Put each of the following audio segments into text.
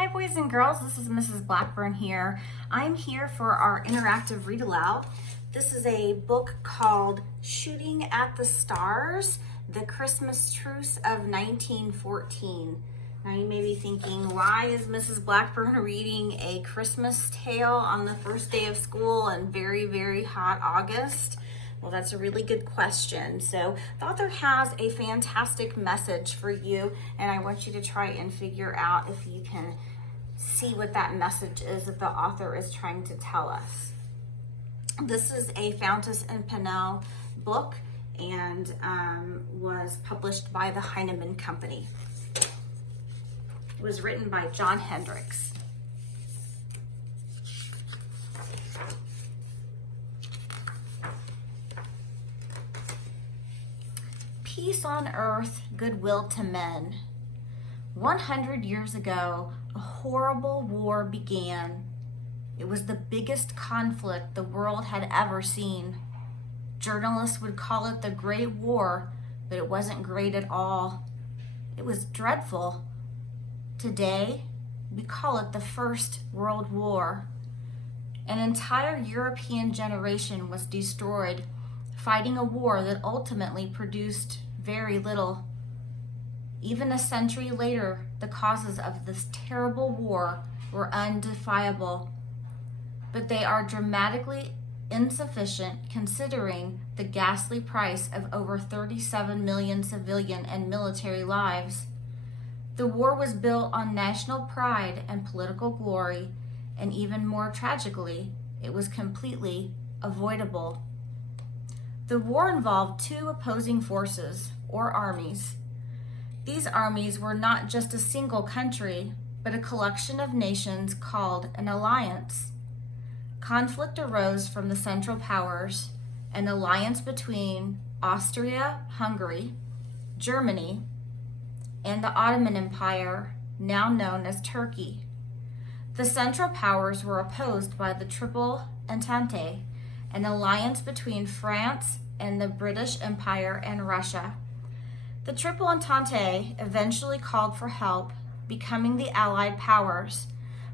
Hi boys and girls, this is Mrs. Blackburn here. I'm here for our interactive read aloud. This is a book called Shooting at the Stars, The Christmas Truce of 1914. Now you may be thinking, why is Mrs. Blackburn reading a Christmas tale on the first day of school in very, very hot August? Well, that's a really good question. So the author has a fantastic message for you, and I want you to try and figure out if you can see what that message is that the author is trying to tell us. This is a Fountas and Pinnell book and was published by the Heinemann Company. It was written by John Hendricks. Peace on earth, goodwill to men. 100 years ago, a horrible war began. It was the biggest conflict the world had ever seen. Journalists would call it the Great War, but it wasn't great at all. It was dreadful. Today, we call it the First World War. An entire European generation was destroyed, fighting a war that ultimately produced very little. Even a century later, the causes of this terrible war were undefiable, but they are dramatically insufficient considering the ghastly price of over 37 million civilian and military lives. The war was built on national pride and political glory, and even more tragically, it was completely avoidable. The war involved two opposing forces, or armies. These armies were not just a single country, but a collection of nations called an alliance. Conflict arose from the Central Powers, an alliance between Austria-Hungary, Germany, and the Ottoman Empire, now known as Turkey. The Central Powers were opposed by the Triple Entente, an alliance between France and the British Empire and Russia. The Triple Entente eventually called for help, becoming the Allied powers.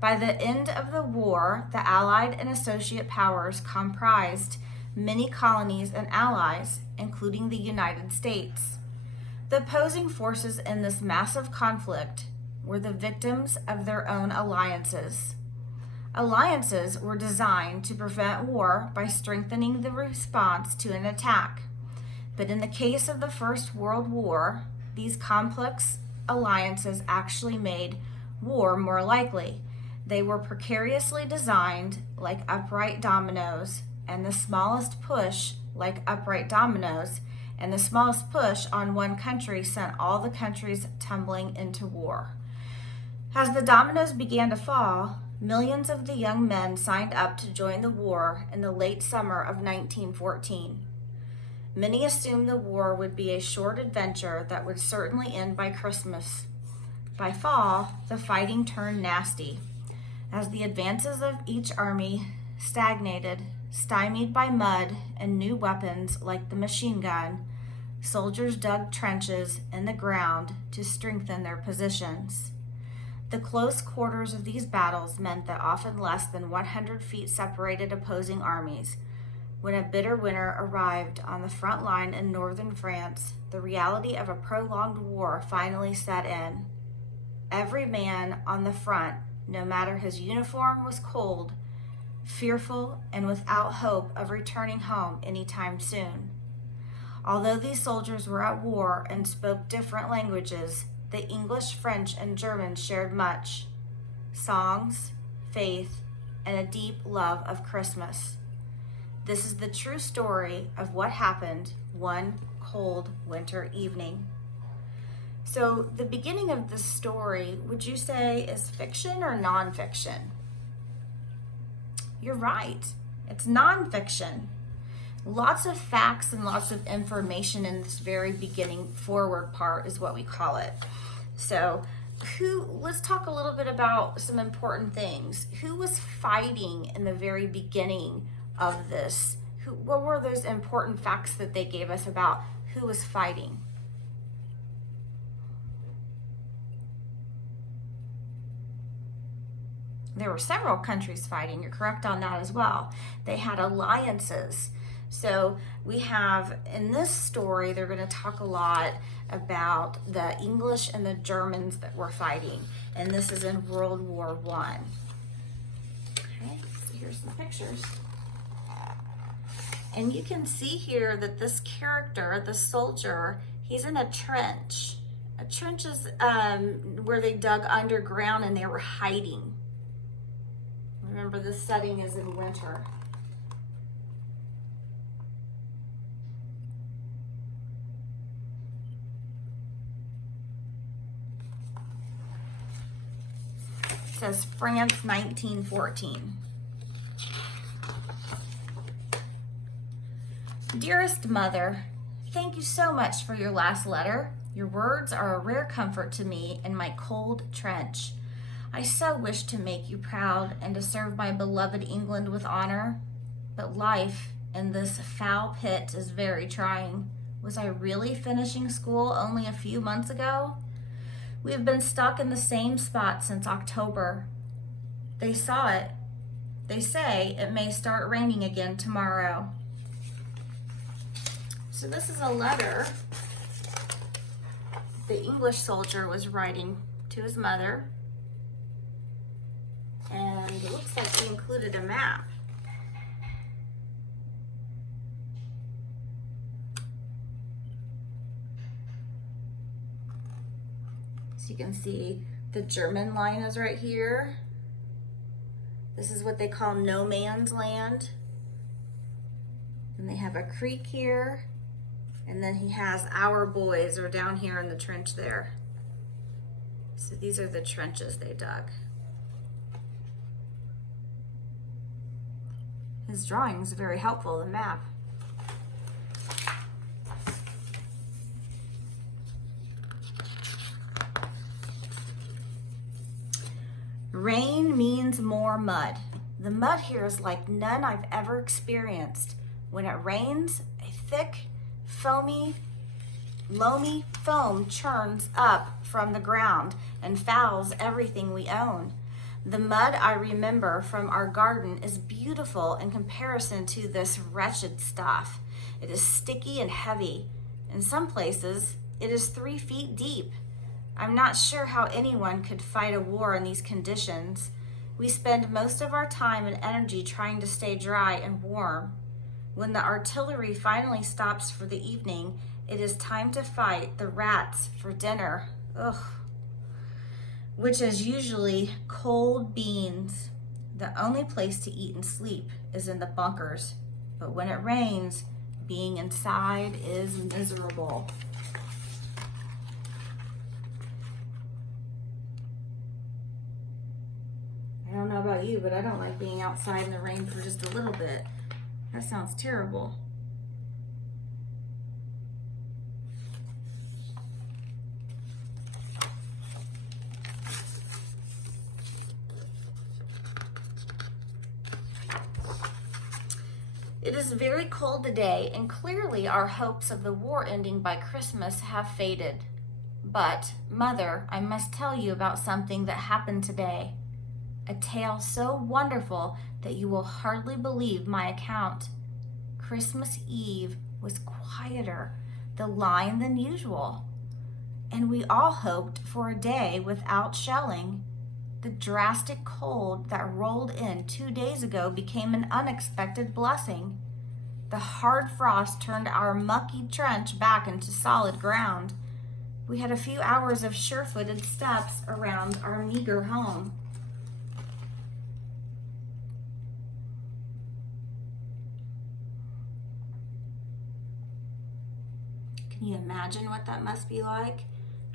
By the end of the war, the Allied and Associate powers comprised many colonies and allies, including the United States. The opposing forces in this massive conflict were the victims of their own alliances. Alliances were designed to prevent war by strengthening the response to an attack. But in the case of the First World War, these complex alliances actually made war more likely. They were precariously designed like upright dominoes, and the smallest push on one country sent all the countries tumbling into war. As the dominoes began to fall, millions of the young men signed up to join the war in the late summer of 1914. Many assumed the war would be a short adventure that would certainly end by Christmas. By fall, the fighting turned nasty, as the advances of each army stagnated, stymied by mud and new weapons like the machine gun. Soldiers dug trenches in the ground to strengthen their positions. The close quarters of these battles meant that often less than 100 feet separated opposing armies. When a bitter winter arrived on the front line in northern France, the reality of a prolonged war finally set in. Every man on the front, no matter his uniform, was cold, fearful, and without hope of returning home anytime soon. Although these soldiers were at war and spoke different languages, the English, French, and German shared much: songs, faith, and a deep love of Christmas. This is the true story of what happened one cold winter evening. So the beginning of this story, would you say, is fiction or nonfiction? You're right. It's nonfiction. Lots of facts and lots of information in this very beginning forward part is what we call it. So let's talk a little bit about some important things. Who was fighting in the very beginning of this? What were those important facts that they gave us about who was fighting? There were several countries fighting. You're correct on that as well. They had alliances. So we have, in this story, they're going to talk a lot about the English and the Germans that were fighting. And this is in World War I. Okay, so here's some pictures. And you can see here that this character, the soldier, he's in a trench. A trench is where they dug underground and they were hiding. Remember, this setting is in winter. It says France 1914. Dearest Mother, thank you so much for your last letter. Your words are a rare comfort to me in my cold trench. I so wish to make you proud and to serve my beloved England with honor, but life in this foul pit is very trying. Was I really finishing school only a few months ago? We have been stuck in the same spot since October. They say it may start raining again tomorrow. So this is a letter the English soldier was writing to his mother. And it looks like he included a map. So you can see the German line is right here. This is what they call no man's land. And they have a creek here. And then he has our boys are down here in the trench there. So these are the trenches they dug. His drawing is very helpful, the map. Rain means more mud. The mud here is like none I've ever experienced. When it rains, a thick, foamy, loamy foam churns up from the ground and fouls everything we own. The mud I remember from our garden is beautiful in comparison to this wretched stuff. It is sticky and heavy. In some places, it is 3 feet deep. I'm not sure how anyone could fight a war in these conditions. We spend most of our time and energy trying to stay dry and warm. When the artillery finally stops for the evening, it is time to fight the rats for dinner. Ugh. Which is usually cold beans. The only place to eat and sleep is in the bunkers. But when it rains, being inside is miserable. I don't know about you, but I don't like being outside in the rain for just a little bit. That sounds terrible. It is very cold today, and clearly our hopes of the war ending by Christmas have faded. But, Mother, I must tell you about something that happened today. A tale so wonderful that you will hardly believe my account. Christmas Eve was quieter, the line than usual, and we all hoped for a day without shelling. The drastic cold that rolled in 2 days ago became an unexpected blessing. The hard frost turned our mucky trench back into solid ground. We had a few hours of sure-footed steps around our meager home. Can you imagine what that must be like?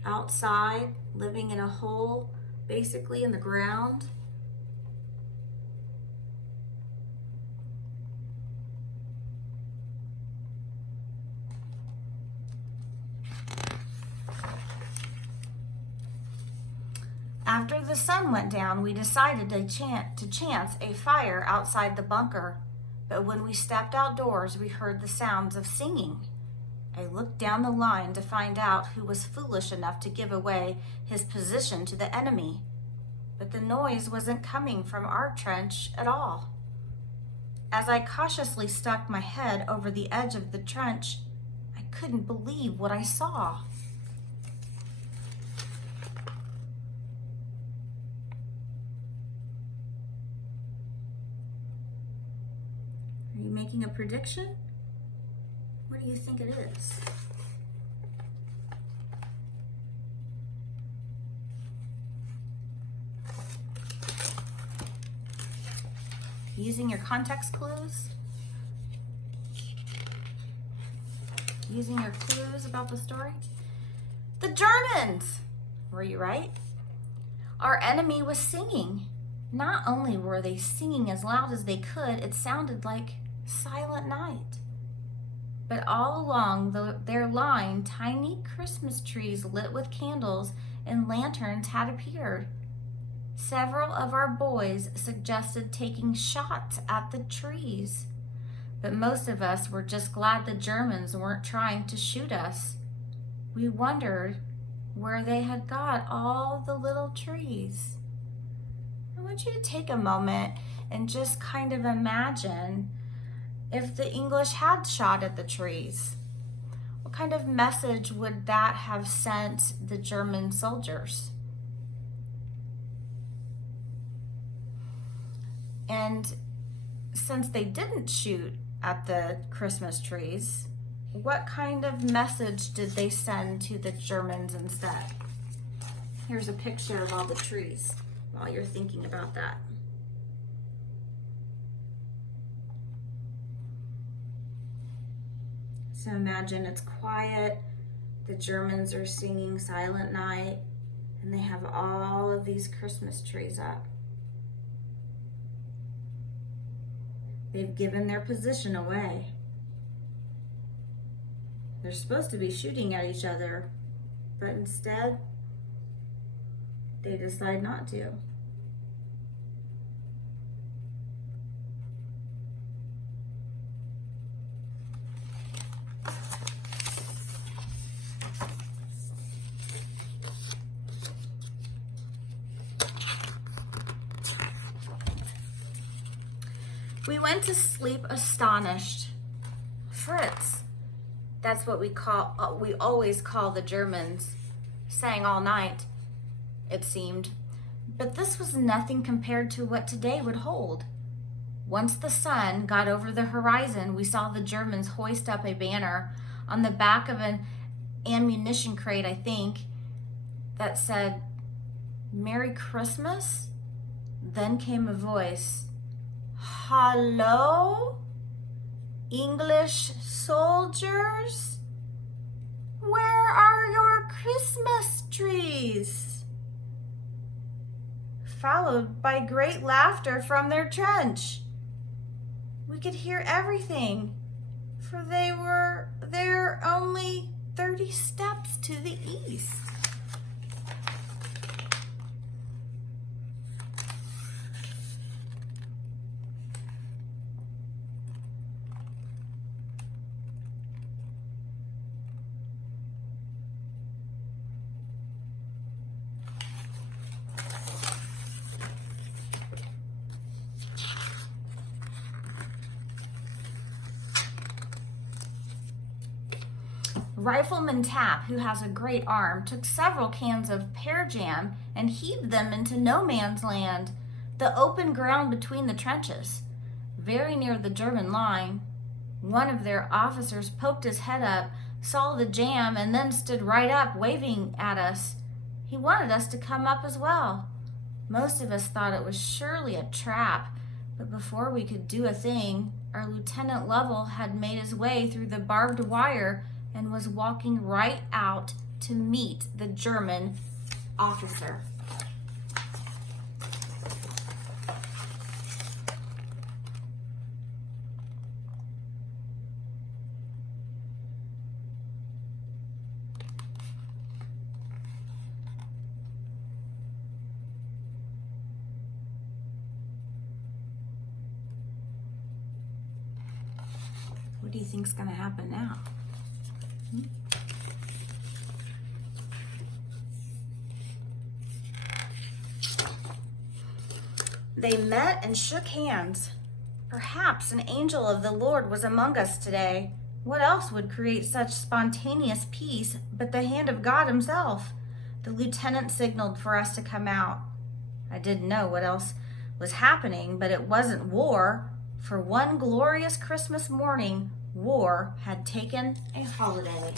Outside, living in a hole, basically in the ground. After the sun went down, we decided to chance a fire outside the bunker. But when we stepped outdoors, we heard the sounds of singing. I looked down the line to find out who was foolish enough to give away his position to the enemy. but the noise wasn't coming from our trench at all. As I cautiously stuck my head over the edge of the trench, I couldn't believe what I saw. Are you making a prediction? What do you think it is? Using your context clues? Using your clues about the story? The Germans! Were you right? Our enemy was singing. Not only were they singing as loud as they could, it sounded like Silent Night. But all along their line, tiny Christmas trees lit with candles and lanterns had appeared. Several of our boys suggested taking shots at the trees, but most of us were just glad the Germans weren't trying to shoot us. We wondered where they had got all the little trees. I want you to take a moment and just kind of imagine if the English had shot at the trees. What kind of message would that have sent the German soldiers? And since they didn't shoot at the Christmas trees, what kind of message did they send to the Germans instead? Here's a picture of all the trees while you're thinking about that. So imagine it's quiet, the Germans are singing Silent Night, and they have all of these Christmas trees up. They've given their position away. They're supposed to be shooting at each other, but instead, they decide not to. We went to sleep astonished. Fritz, that's what we always call the Germans, sang all night, it seemed. But this was nothing compared to what today would hold. Once the sun got over the horizon, we saw the Germans hoist up a banner on the back of an ammunition crate, I think, that said, "Merry Christmas." Then came a voice. "Hello, English soldiers? Where are your Christmas trees?" Followed by great laughter from their trench. We could hear everything, for they were there only 30 steps to the east. Rifleman Tapp, who has a great arm, took several cans of pear jam and heaved them into no man's land, the open ground between the trenches. Very near the German line, one of their officers poked his head up, saw the jam, and then stood right up, waving at us. He wanted us to come up as well. Most of us thought it was surely a trap, but before we could do a thing, our Lieutenant Lovell had made his way through the barbed wire and was walking right out to meet the German officer. What do you think's going to happen now? They met and shook hands. Perhaps an angel of the Lord was among us today. What else would create such spontaneous peace but the hand of God himself? The lieutenant signaled for us to come out. I didn't know what else was happening, but it wasn't war. For one glorious Christmas morning, war had taken a holiday.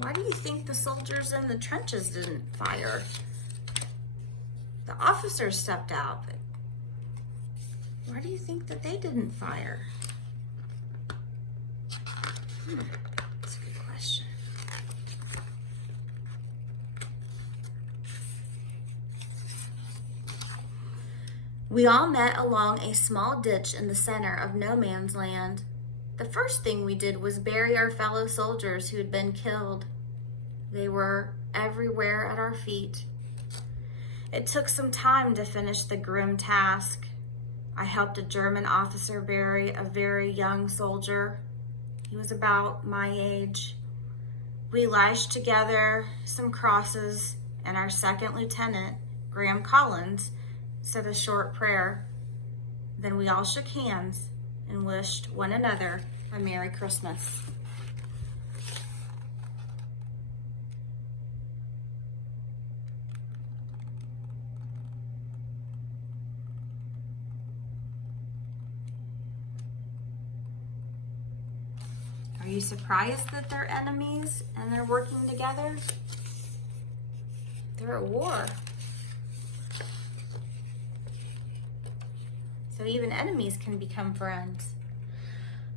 Why do you think the soldiers in the trenches didn't fire? The officers stepped out, but why do you think that they didn't fire? That's a good question. We all met along a small ditch in the center of no man's land. The first thing we did was bury our fellow soldiers who had been killed. They were everywhere at our feet. It took some time to finish the grim task. I helped a German officer bury a very young soldier. He was about my age. We lashed together some crosses, and our second lieutenant, Graham Collins, said a short prayer. Then we all shook hands and wished one another a Merry Christmas. Are you surprised that they're enemies and they're working together? They're at war. So even enemies can become friends.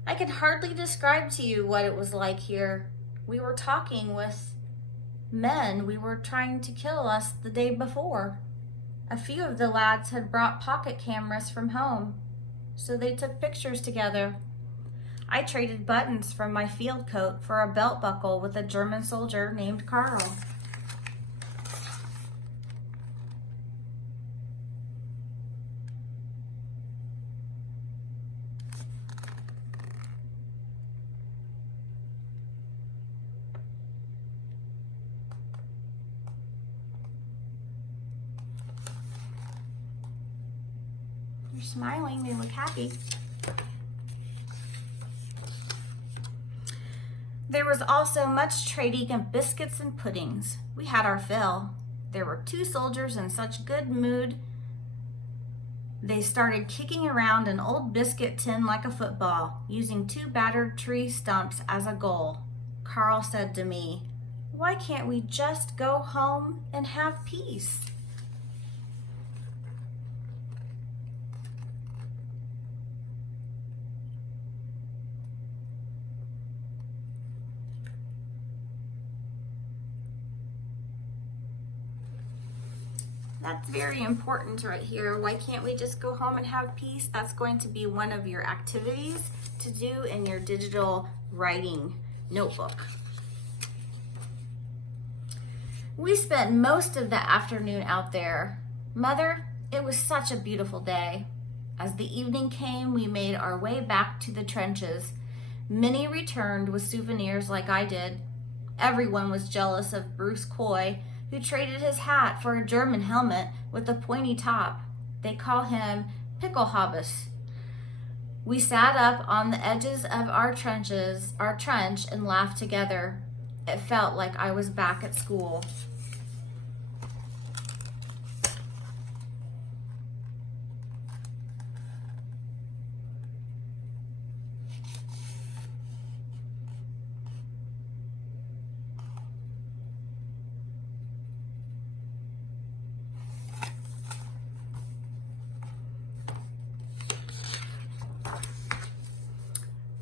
I can hardly describe to you what it was like here. We were talking with men we were trying to kill us the day before. A few of the lads had brought pocket cameras from home, so they took pictures together. I traded buttons from my field coat for a belt buckle with a German soldier named Karl. You're smiling, they look happy. There was also much trading of biscuits and puddings. We had our fill. There were two soldiers in such good mood, they started kicking around an old biscuit tin like a football, using two battered tree stumps as a goal. Karl said to me, "Why can't we just go home and have peace?" That's very important right here. Why can't we just go home and have peace? That's going to be one of your activities to do in your digital writing notebook. We spent most of the afternoon out there. Mother, it was such a beautiful day. As the evening came, we made our way back to the trenches. Many returned with souvenirs like I did. Everyone was jealous of Bruce Coy, who traded his hat for a German helmet with a pointy top. They call him Pickelhaubus. We sat up on the edges of our trench, and laughed together. It felt like I was back at school.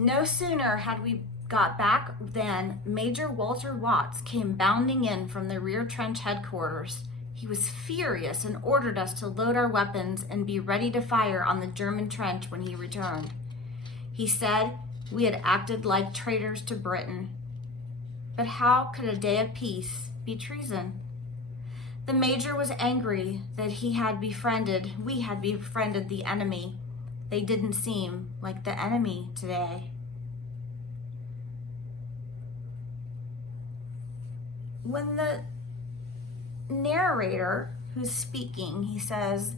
No sooner had we got back than Major Walter Watts came bounding in from the rear trench headquarters. He was furious and ordered us to load our weapons and be ready to fire on the German trench when he returned. He said we had acted like traitors to Britain. But how could a day of peace be treason? The major was angry that we had befriended the enemy. They didn't seem like the enemy today. When the narrator who's speaking, he says,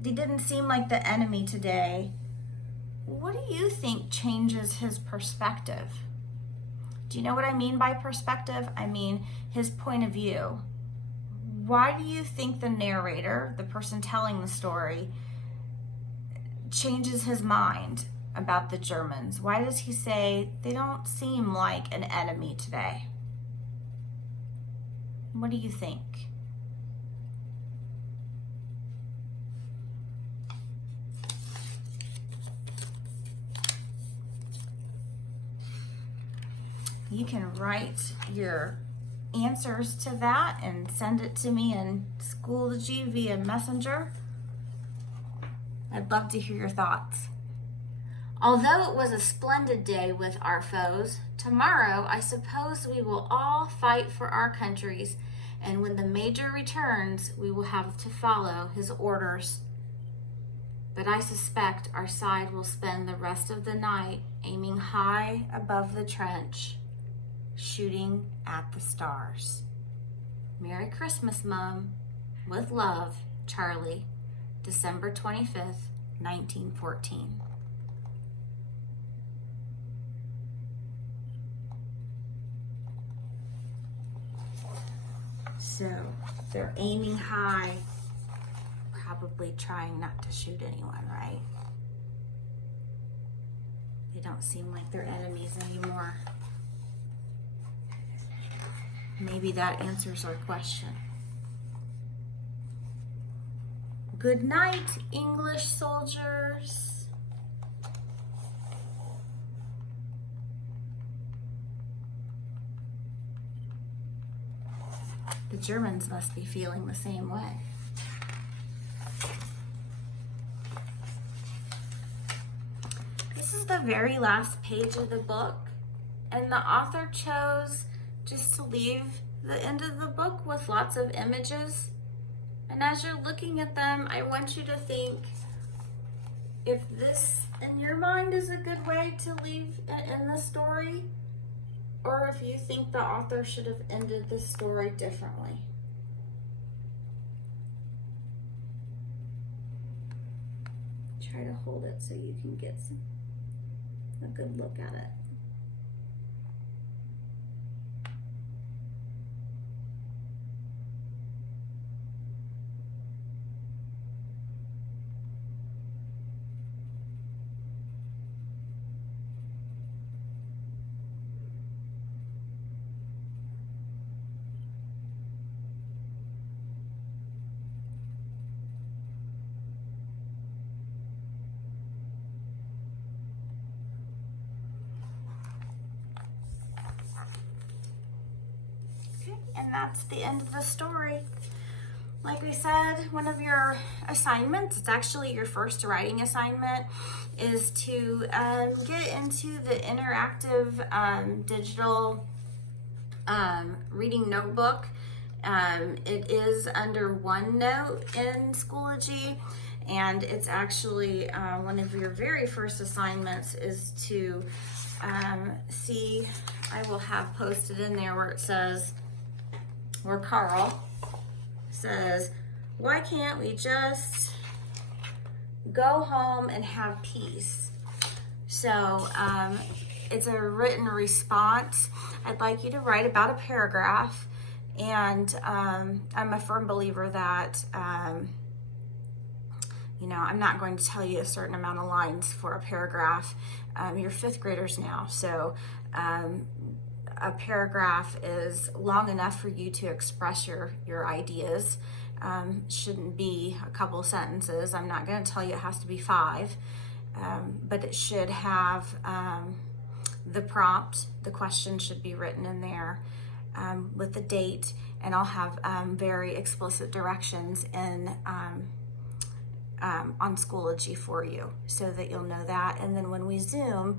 they didn't seem like the enemy today, what do you think changes his perspective? Do you know what I mean by perspective? I mean his point of view. Why do you think the narrator, the person telling the story, changes his mind about the Germans? Why does he say they don't seem like an enemy today? What do you think? You can write your answers to that and send it to me in Schoology via Messenger. I'd love to hear your thoughts. Although it was a splendid day with our foes, tomorrow I suppose we will all fight for our countries, and when the major returns, we will have to follow his orders. But I suspect our side will spend the rest of the night aiming high above the trench, shooting at the stars. Merry Christmas, Mom. With love, Charlie. December 25th, 1914. So they're aiming high, probably trying not to shoot anyone, right? They don't seem like they're enemies anymore. Maybe that answers our question. Good night, English soldiers. The Germans must be feeling the same way. This is the very last page of the book, and the author chose just to leave the end of the book with lots of images. And as you're looking at them, I want you to think if this in your mind is a good way to leave in the story, or if you think the author should have ended the story differently. Try to hold it so you can get a good look at it. And that's the end of the story. Like we said, one of your assignments, it's actually your first writing assignment, is to get into the interactive digital reading notebook. It is under OneNote in Schoology, and it's actually one of your very first assignments is to see, I will have posted in there where it says, where Carl says, why can't we just go home and have peace? So it's a written response. I'd like you to write about a paragraph, and I'm a firm believer that I'm not going to tell you a certain amount of lines for a paragraph. You're fifth graders now, so a paragraph is long enough for you to express your ideas. Shouldn't be a couple sentences. I'm not going to tell you it has to be 5, but it should have the prompt. The question should be written in there with the date, and I'll have very explicit directions in on Schoology for you so that you'll know that. And then when we Zoom,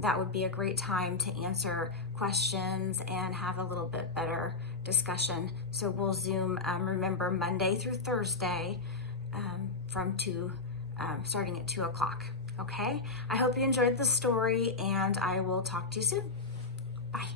that would be a great time to answer questions and have a little bit better discussion. So we'll Zoom, remember, Monday through Thursday starting at 2 o'clock. Okay, I hope you enjoyed the story, and I will talk to you soon. Bye.